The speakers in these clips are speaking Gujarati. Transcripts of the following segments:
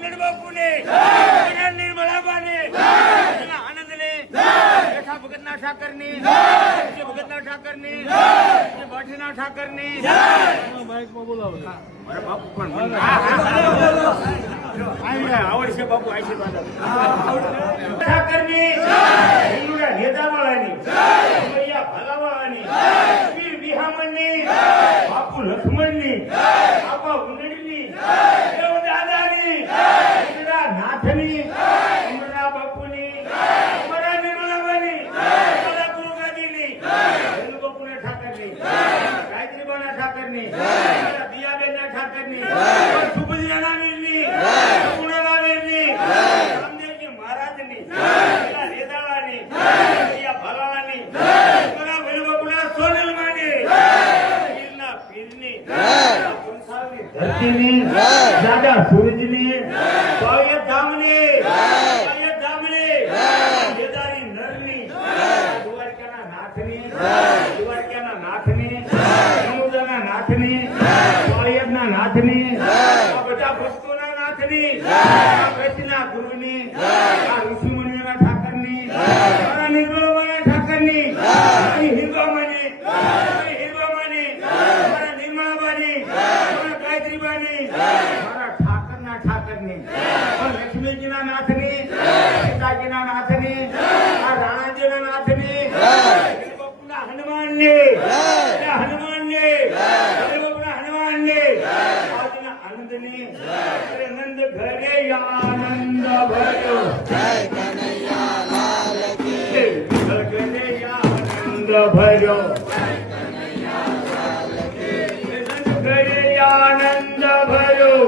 બાપુને નિર્મળાબાને આનંદને રેખા ભગતના ઠાકરની ભગતના ઠાકરની બાઠીના ઠાકરની બાઈકમાં બોલાવો મારા બાપુ પણ આવડશે બાપુ આશીર્વાદ ઠાકરની હિન્દુના નેતાવાળાની ભલાવાળાની વીર વિહામણની બાપુ લક્ષ્મણની બાપા ઉંડડીની દાદાની નાથની અમરા બાપુની અમારા નિર્મલાબાની અમારા ગુરુગાજીની બાપુના ઠાકરની ગાયત્રીબાના ઠાકરની દિયાબેનના ઠાકરની સુભદ્રાના વીરની ગુણાના વીરની રામદેવજી મહારાજની રેદાળાની ભલાળાની અમારા ભૈરવબાપુના સોનલમાની પીરના પીરની ધરતીની દાદા સૂરજની પાળિયા ધામની દેદારી નરની દ્વારકાના નાથની સમુદ્રના નાથની પાળિયાના નાથની આ બધા ભક્તોના નાથની કચ્છના ગુરુની ઋષિમુનિઓના ઠાકરની નિર્મળાબાના ઠાકરની હિરબામાની મારા નિર્મળાબાની મારા ગાયત્રીબાની મારા ઠાકરની લક્ષ્મીજીના નાથની સીતાજીના નાથની આ રાણાજીના નાથની બાપુના હનુમાનની બાપુના હનુમાનની આજના આનંદની નંદ ઘરે આનંદ ભર્યો જય કનૈયા લાલ કી ઘરે આનંદ ભર્યો આનંદ ભર્યો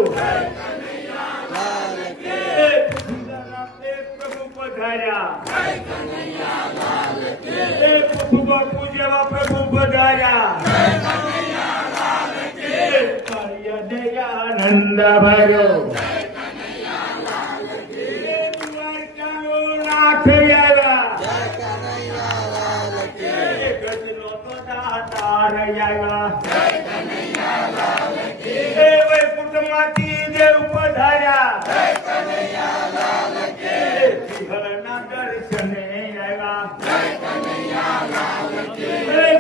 પ્રભુ પધાર્યા બાપુ જેવા પ્રભુ પધાર્યા આનંદ ભર્યો દ્વારકાનો નાથ આવ્યા ગજનો તો દાતાર આવ્યા વૈકુંઠમાંથી દેવ પધાર્યા સિંહણના દર્શને આવ્યા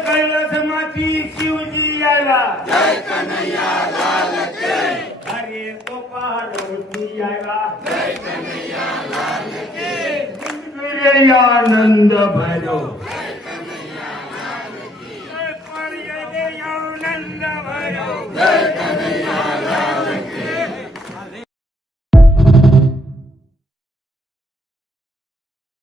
કૈલાસમાંથી શિવજી આવ્યા હરે તો પાર્વતી આવ્યા આનંદ ભર્યો